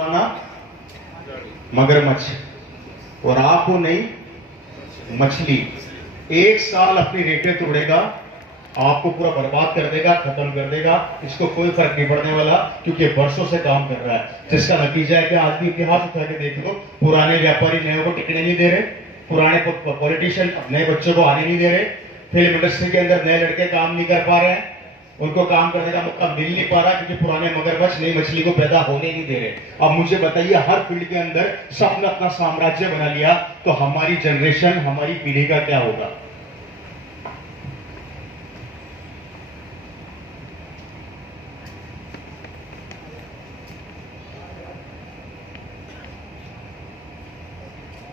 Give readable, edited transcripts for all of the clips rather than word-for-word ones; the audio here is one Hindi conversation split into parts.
पुराना मगरमच्छ और आपको नहीं मछली 1 साल अपनी रेटें तोड़ेगा, आपको पूरा बर्बाद कर देगा, खत्म कर देगा। इसको कोई फर्क नहीं पड़ने वाला क्योंकि वर्षों से काम कर रहा है, जिसका नतीजा है कि आज भी इतिहास उठा के देख लो, पुराने व्यापारी नए को टिकने नहीं दे रहे, पुराने पॉलिटिशियन नए बच्चों को आने नहीं दे रहे, फिल्म इंडस्ट्री के अंदर नए लड़के काम नहीं कर पा रहे हैं, उनको काम करने का मौका मिल नहीं पा रहा क्योंकि पुराने मगरमच्छ नई मछली को पैदा होने नहीं दे रहे। अब मुझे बताइए, हर फील्ड के अंदर सबने अपना साम्राज्य बना लिया, तो हमारी जनरेशन, हमारी पीढ़ी का क्या होगा?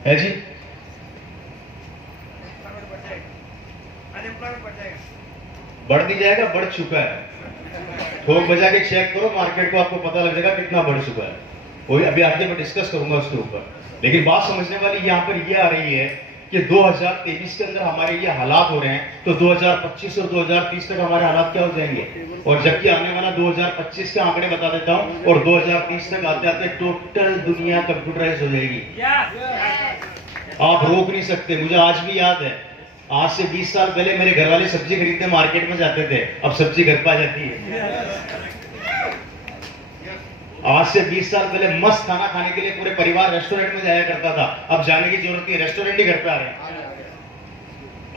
है जी, बढ़ नहीं जाएगा, बढ़ चुका है। ठोक बजा के चेक करो मार्केट को, आपको पता लग जाएगा कितना बढ़ चुका है। वही अभी आगे मैं डिस्कस करूंगा उसके ऊपर। लेकिन बात समझने वाली यहाँ पर ये आ रही है कि 2023 के अंदर हमारे ये हालात हो रहे हैं, तो 2025 और 2030 तक हमारे हालात क्या हो जाएंगे? और जबकि आने वाला 2025 के आंकड़े बता देता हूं, और 2030 तक आते आते टोटल दुनिया कंप्यूटराइज हो जाएगी। आप रोक नहीं सकते। मुझे आज भी याद है, आज से 20 साल पहले मेरे घर वाले सब्जी खरीदने मार्केट में जाते थे, अब सब्जी घर पे आ जाती है। आज से 20 साल पहले मस्त खाना खाने के लिए पूरे परिवार रेस्टोरेंट में जाया करता था, अब जाने की जरूरत नहीं, रेस्टोरेंट ही घर पे आ रहे हैं।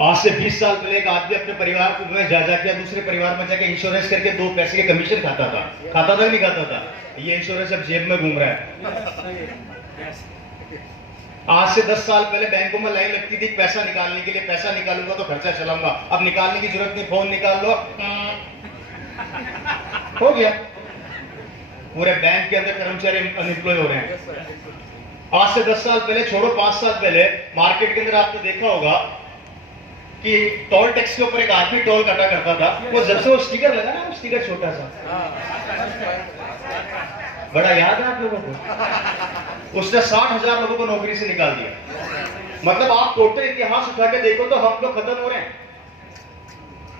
आज से 20 साल पहले एक आदमी अपने परिवार को में जा जाके दूसरे परिवार में जाके इंश्योरेंस करके 2 पैसे के कमीशन खाता था कि नहीं खाता था? ये इंश्योरेंस अब जेब में घूम रहा है। आज से 10 साल पहले बैंकों में लाइन लगती थी पैसा निकालने के लिए, पैसा निकालूंगा तो खर्चा चलाऊंगा, अब निकालने की जरूरत नहीं, फोन निकाल लो, हो गया। पूरे बैंक के अंदर कर्मचारी अनएम्प्लॉय हो रहे हैं। आज से 10 साल पहले, छोड़ो 5 साल पहले, मार्केट के अंदर आपने देखा होगा कि टोल टैक्स के ऊपर एक आदमी टोल काटा करता था। वो जब से वो स्टिकर लगा ना, वो स्टिकर छोटा सा, बड़ा याद है आप लोगों को, उसने 60,000 लोगों को नौकरी से निकाल दिया। मतलब आप टोटल इतिहास उठा के देखो तो हम लोग खत्म हो रहे हैं,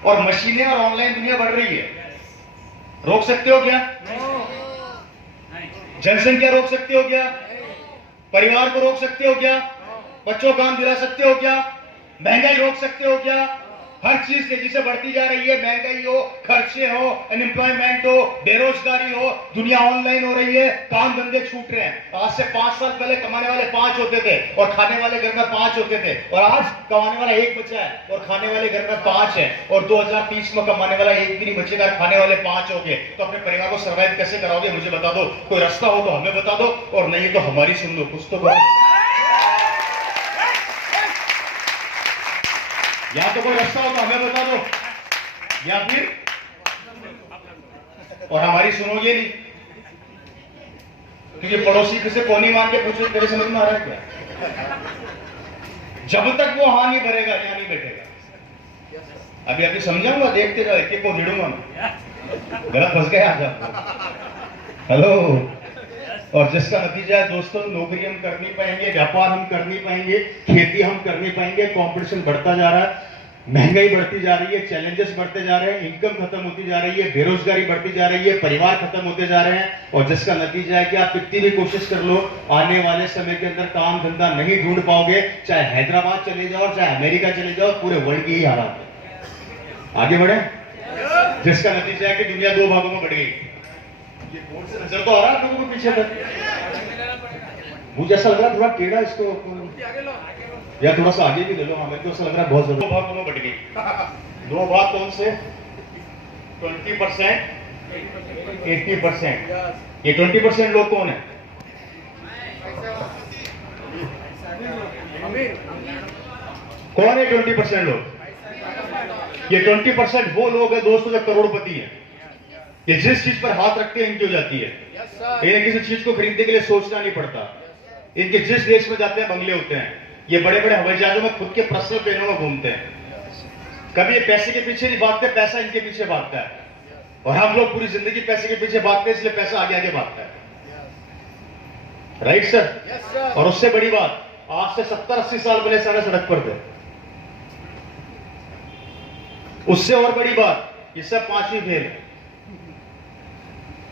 और मशीनें और ऑनलाइन दुनिया बढ़ रही है। रोक सकते हो क्या? जनसंख्या रोक सकते हो क्या? परिवार को रोक सकते हो क्या? बच्चों को काम दिला सकते हो क्या? महंगाई रोक सकते हो क्या? हर चीज तेजी से बढ़ती जा रही है, महंगाई हो, खर्चे हो, अनएम्प्लॉयमेंट हो, बेरोजगारी हो, दुनिया ऑनलाइन हो रही है, काम धंधे छूट रहे हैं। आज से 5 साल पहले कमाने वाले 5 होते थे और खाने वाले घर में 5 होते थे, और आज कमाने वाला 1 बचा है और खाने वाले घर में 5 है, और 2030 में कमाने वाला 1 भी नहीं बचेगा, खाने वाले 5 हो गए। तो अपने परिवार को सर्वाइव कैसे कराओगे? मुझे बता दो। कोई रास्ता हो तो हमें बता दो, और नहीं तो हमारी सुन लो, कुछ तो करो। या तो कोई रास्ता हो तो हमें बता दो, या फिर और हमारी सुनोगे नहीं, क्योंकि पड़ोसी से कोनी मान के पूछो तेरे समझ में आ रहा है क्या? जब तक वो हाँ नहीं भरेगा, यहाँ नहीं बैठेगा। अभी समझाऊंगा, देखते रहो, एक को भिड़ूंगा मैं, गलत फंस गया आज आप। हेलो। और जिसका नतीजा है दोस्तों, नौकरी हम कर नहीं पाएंगे, व्यापार हम कर नहीं पाएंगे, खेती हम कर नहीं पाएंगे, कंपटीशन बढ़ता जा रहा है, महंगाई बढ़ती जा रही है, चैलेंजेस बढ़ते जा रहे हैं, इनकम खत्म होती जा रही है, बेरोजगारी बढ़ती जा रही है, परिवार खत्म होते जा रहे हैं, और जिसका नतीजा है कि आप कितनी भी कोशिश कर लो, आने वाले समय के अंदर काम धंधा नहीं ढूंढ पाओगे। चाहे हैदराबाद चले जाओ, चाहे अमेरिका चले जाओ, पूरे वर्ल्ड की ही हालात है। आगे बढ़े, जिसका नतीजा है कि दुनिया 2 भागों में बढ़ गई। ये बोर्ड से नजर तो आ रहा है लोगों को पीछे तक, मुझे ऐसा लग रहा है थोड़ा टेढ़ा इसको, या थोड़ा सा आगे भी ले लो। हमें तो ऐसा लग रहा है बहुत ज्यादा 2 भागों में बढ़ गई। 2 भाग कौन से? 20%, 80%। ये 20% लोग कौन है? कौन है 20% लोग? ये 20% वो लोग हैं दोस्तों जो करोड़पति हैं। ये जिस चीज पर हाथ रखते हैं इनकी हो जाती है। इन्हें किसी चीज को खरीदने के लिए सोचना नहीं पड़ता। इनके जिस देश में जाते हैं बंगले होते हैं, ये बड़े बड़े हवाई जहाजों में खुद के पर्सनल प्लेनों में घूमते हैं। कभी ये पैसे के पीछे नहीं भागते, पैसा इनके पीछे भागता है। और हम लोग पूरी जिंदगी पैसे के पीछे भागते हैं, इसलिए पैसा आगे आगे भागता है। Right sir? और उससे बड़ी बात, आज से 70-80 साल पहले सारे सड़क पर थे। उससे और बड़ी बात, ये सब 5वीं फेल है।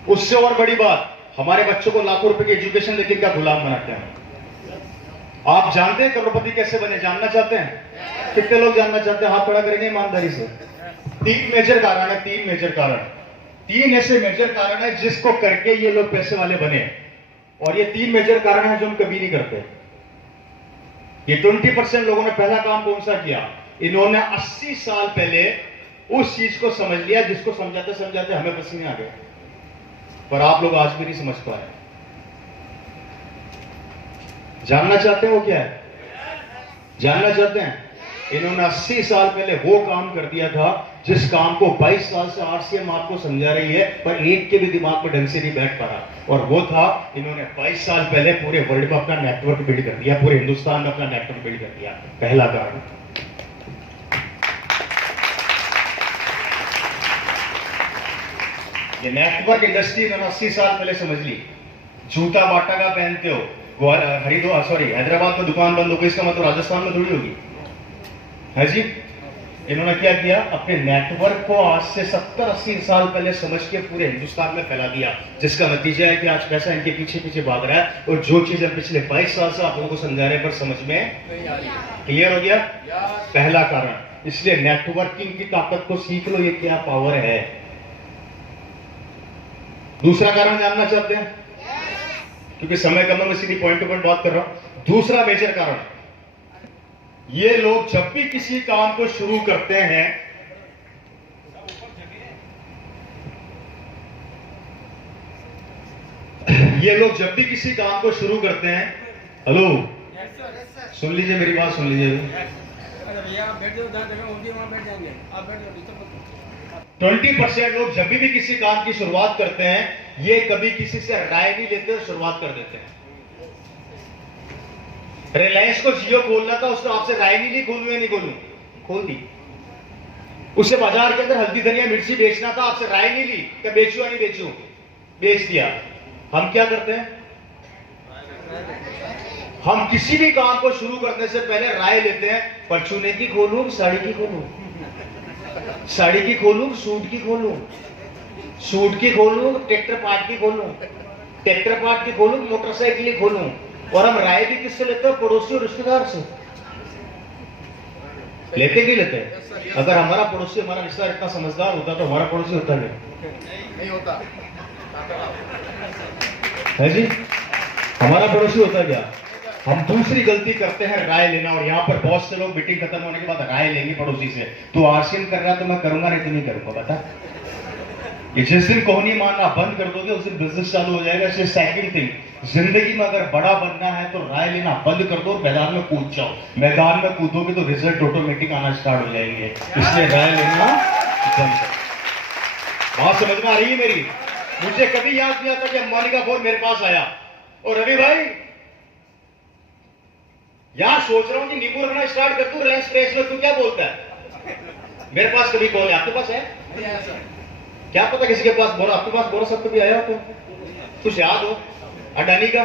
उससे और बड़ी बात, हमारे बच्चों को लाखों रुपए की एजुकेशन देके क्या गुलाम बनाते हैं? आप जानते हैं करोड़पति कैसे बने? जानना चाहते हैं? कितने लोग जानना चाहते हैं? हाथ खड़ा करेंगे ईमानदारी से। 3 मेजर कारण है, 3 मेजर कारण, 3 ऐसे मेजर कारण है जिसको करके ये लोग पैसे वाले बने। और ये 3 मेजर कारण है जो हम कभी नहीं करते। ये 20% लोगों ने पहला काम कौन सा किया? इन्होंने 80 साल पहले उस चीज को समझ लिया जिसको समझाते समझाते हमें पसीने आ गए, पर आप लोग आज भी नहीं समझ पाए। जानना चाहते हो क्या है? जानना चाहते हैं? इन्होंने 80 साल पहले वो काम कर दिया था जिस काम को 22 साल से आरसीएम आपको समझा रही है, पर एक के भी दिमाग में ढंग से नहीं बैठ पा रहा। और वो था, इन्होंने 22 साल पहले पूरे वर्ल्ड में अपना नेटवर्क बिल्ड कर दिया, पूरे हिंदुस्तान में अपना नेटवर्क बिल्ड कर दिया। पहला कारण। ये नेटवर्क इंडस्ट्री इन्होंने 80 साल पहले समझ ली। जूता बाटा का पहनते हो, हरिद्वार हैदराबाद में दुकान बंद हो गई, इसका मतलब राजस्थान में थोड़ी होगी है जी। इन्होंने क्या किया? अपने नेटवर्क को आज से 70-80 साल पहले समझ के पूरे हिंदुस्तान में फैला दिया, जिसका नतीजा है कि आज पैसा इनके पीछे पीछे भाग रहा है और जो चीज हम पिछले 22 साल से आप लोगों को समझा रहे हैं पर समझ में नहीं आ रही। क्लियर हो गया? पहला कारण। इसलिए नेटवर्किंग की ताकत को सीख लो, ये क्या पावर है। दूसरा कारण जानना चाहते हैं? क्योंकि समय कम है, मैं सीधी पॉइंट टू पॉइंट बात कर रहा हूं। दूसरा मेजर कारण, ये लोग जब भी किसी काम को शुरू करते हैं, ये लोग जब भी किसी काम को शुरू करते हैं, हेलो सुन लीजिए मेरी बात, सुन लीजिए। 20% लोग जब भी किसी काम की शुरुआत करते हैं, ये कभी किसी से राय नहीं लेते और शुरुआत कर देते हैं। रिलायंस को जियो खोलना था, उसने आपसे राय नहीं ली खोलूं या नहीं खोलूं, खोल दी। उसे बाजार के अंदर हल्दी धनिया मिर्ची बेचना था, आपसे राय नहीं ली कि बेचूं या नहीं बेचूं, बेच दिया। हम क्या करते हैं? हम किसी भी काम को शुरू करने से पहले राय लेते हैं, परचूने की खोलूं, साड़ी की खोलूं, साड़ी की खोलूं, सूट की खोलूं, सूट की खोलूं, ट्रैक्टर पार्ट की खोलूं, ट्रैक्टर पार्ट की खोलूं, मोटरसाइकिल की खोलूं। और हम राय भी किससे लेते हैं? पड़ोसी और रिश्तेदार से। लेते कि लेते हैं? अगर हमारा पड़ोसी, हमारा रिश्तेदार इतना समझदार होता तो हमारा पड़ोसी होता नहीं होता है जी। हमारा पड़ोसी होता क्या? हम दूसरी गलती करते हैं, राय लेना। और यहाँ पर बहुत से लोग मीटिंग खत्म होने के बाद राय लेंगे पड़ोसी से, तो आरसीएम कर रहा तो मैं करूंगा, नहीं तो नहीं करूंगा। बता, ये जिस दिन कोहनी मारना बंद कर दोगे उस दिन बिजनेस चालू हो जाएगा। इसलिए सेकंड थिंग, जिंदगी में अगर बड़ा बनना है तो राय लेना बंद कर दो, मैदान में कूद जाओ। मैदान में कूदोगे तो रिजल्ट ऑटोमेटिक आना स्टार्ट हो जाएंगे। इसलिए राय लेना बंद करो। बात समझ में आ रही है मेरी? मुझे कभी याद नहीं आता कि मोनिका फोन मेरे पास आया और रवि भाई यार सोच रहा हूं कि नींबू रखना स्टार्ट कर दूं रिलायंस फ्रेश में, तू क्या बोलता है? मेरे पास कभी कॉल है, आपके पास है? क्या पता किसी के पास बोरा, आपके पास बोरा सब कभी आया हो? कुछ याद हो? अडानी का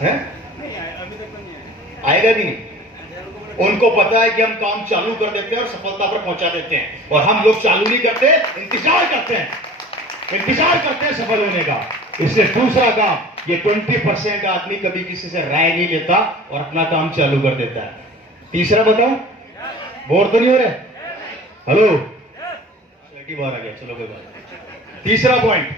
है? आएगा भी नहीं। उनको पता है कि हम काम चालू कर देते हैं और सफलता पर पहुंचा देते हैं, और हम लोग चालू नहीं करते, इंतजार करते हैं, इंतजार करते हैं सफल होने का। इसलिए दूसरा काम, ये 20% आदमी कभी किसी से राय नहीं लेता और अपना काम चालू कर देता है। तीसरा बताओ, बोर तो नहीं हो रहे? हेलो, बार आ गया, चलो कोई बात। तीसरा पॉइंट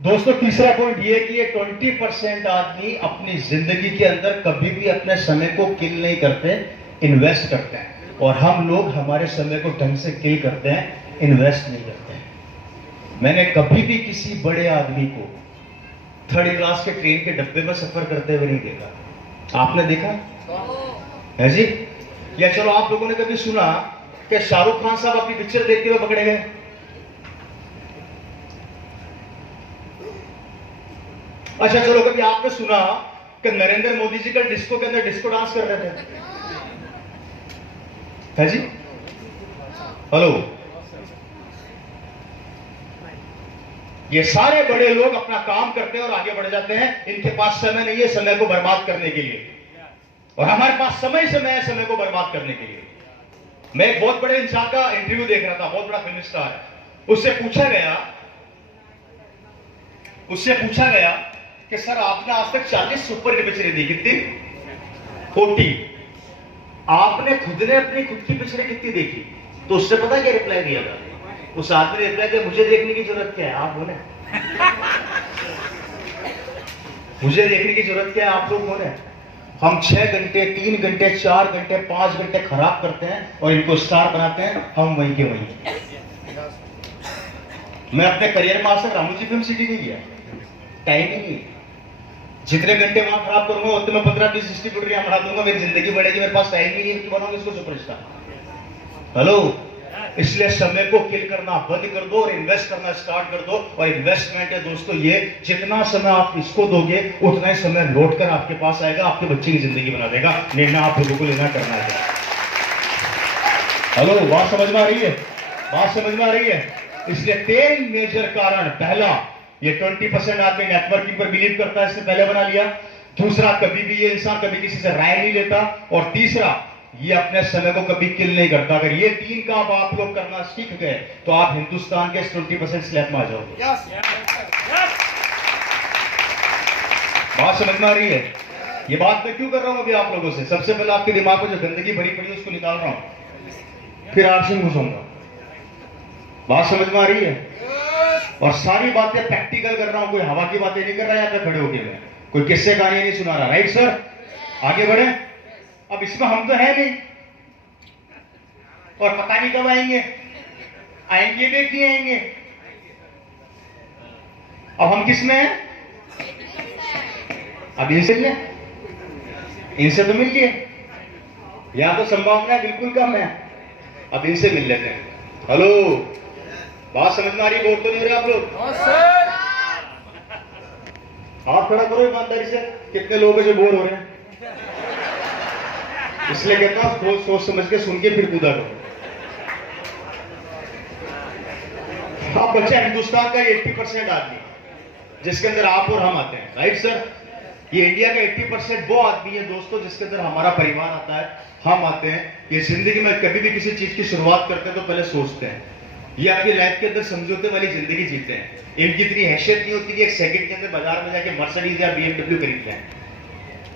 दोस्तों, तीसरा पॉइंट ये कि ये 20% आदमी अपनी जिंदगी के अंदर कभी भी अपने समय को किल नहीं करते, इन्वेस्ट करते हैं। और हम लोग हमारे समय को ढंग से किल करते हैं, इन्वेस्ट नहीं करते हैं। मैंने कभी भी किसी बड़े आदमी को 3rd क्लास के ट्रेन के डब्बे में सफर करते हुए नहीं देखा। आपने देखा है जी? या चलो आप लोगों ने कभी सुना कि शाहरुख खान साहब अपनी पिक्चर देखते हुए पकड़े गए? अच्छा चलो, कभी आपने सुना कि नरेंद्र मोदी जी कल डिस्को के अंदर डिस्को डांस कर रहे थे? है जी? हेलो, ये सारे बड़े लोग अपना काम करते हैं और आगे बढ़ जाते हैं। इनके पास समय नहीं है समय को बर्बाद करने के लिए, और हमारे पास समय है समय को बर्बाद करने के लिए। मैं एक बहुत बड़े इंसान का इंटरव्यू देख रहा था, बहुत बड़ा फिल्म स्टार है। उससे पूछा गया उससे पूछा गया कि सर आपने आज तक 40 सुपर हिट पिक्चरें दी, कितनी? 40। आपने खुद ने अपनी खुद की पिक्चरें कितनी देखी? तो उससे पता क्या रिप्लाई दिया था? उस आदमी ने रिप्लाई दिया, मुझे देखने की जरूरत क्या है, आप बोले। मुझे देखने की जरूरत क्या है, आप लोग बोले। हम 6 घंटे 3 घंटे 4 घंटे 5 घंटे खराब करते हैं और इनको स्टार बनाते हैं, हम वहीं के वहीं। मैं अपने करियर में आज तक रामू जी फिल्म सिटी नहीं गया, टाइम ही नहीं। जितने घंटे वहां खराब करूंगा उतने मैं 15-20 डिस्ट्रीब्यूटर यहाँ बढ़ा दूंगा, मेरी जिंदगी बढ़ेगी, मेरे पास टाइम ही नहीं कि बनाऊंगा इसको सुपरस्टार। हेलो, इसलिए समय को किल करना बंद कर दो और इन्वेस्ट करना स्टार्ट कर दो। और इन्वेस्टमेंट है दोस्तों ये, जितना समय आप इसको दोगे उतना ही समय लौट कर आपके पास आएगा, आपके बच्चे की जिंदगी बना देगा। निर्णय आप लोगों को लेना करना है। हेलो, बात समझ में आ रही है? बात समझ में आ रही है? इसलिए 3 मेजर कारण। पहला, ये 20% आदमी नेटवर्किंग पर बिलीव करता है, इससे पहले बना लिया। दूसरा, कभी भी ये इंसान कभी किसी से राय नहीं लेता। और तीसरा, ये अपने समय को कभी किल नहीं करता। अगर ये 3 काम आप लोग करना सीख गए तो आप हिंदुस्तान के 20% स्लैब में आ जाओगे। बात समझ में आ रही है? ये बात मैं क्यों कर रहा हूं अभी आप लोगों से? सबसे पहले आपके दिमाग में जो गंदगी भरी पड़ी है उसको निकाल रहा हूं, फिर आपसे घुसूंगा। बात समझ में आ रही है? और सारी बातें प्रैक्टिकल कर रहा हूं, कोई हवा की बातें नहीं कर रहा है यहाँ पे खड़े होके, मैं कोई किस्से कहानी नहीं सुना रहा। Right sir? आगे बढ़े। अब इसमें हम तो है नहीं और पता नहीं कब आएंगे, आएंगे भी नहीं आएंगे। अब हम किस में हैं? अब इनसे मिले, इनसे तो मिल गए, या तो संभावना बिल्कुल कम है, अब इनसे मिल लेते हैं। हेलो, बात समझ में आ रही? बोल तो नहीं रहे आप लोग? हाथ खड़ा करो ईमानदारी से। कितने लोग हैं जो बोर हो रहे हैं? इसलिए कहता हूं सोच समझ के सुन के फिर कूदा करो। आप बच्चा हिंदुस्तान का 80% आदमी जिसके अंदर आप और हम आते हैं। Right sir? ये इंडिया का 80% वो आदमी है दोस्तों जिसके अंदर हमारा परिवार आता है, हम आते हैं। ये जिंदगी में कभी भी किसी चीज की शुरुआत करते हैं तो पहले सोचते हैं। ये अपनी लाइफ के अंदर समझौते वाली जिंदगी जीते हैं। इनकी इतनी हैसियत नहीं होती कि एक सेकंड के अंदर बाजार में जाके मर्सिडीज या BMW खरीद लें।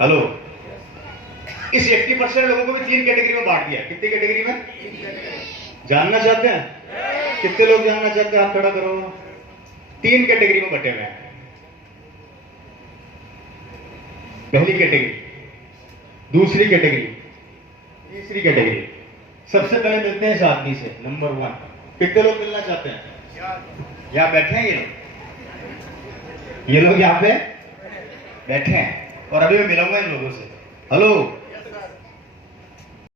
हेलो, इस 80% लोगों को भी 3 कैटेगरी में बांट दिया। कितनी कैटेगरी में? जानना चाहते हैं? कितने लोग जानना चाहते हैं? आप खड़ा करो। 3 कैटेगरी में बटे हुए हैं। पहली कैटेगरी, दूसरी कैटेगरी, तीसरी कैटेगरी। सबसे पहले मिलते हैं इस आदमी से, नंबर 1। कितने लोग मिलना चाहते हैं? यहाँ बैठे हैं ये लोग यहाँ पे बैठे हैं और अभी मैं मिलाऊंगा इन लोगों से। हेलो,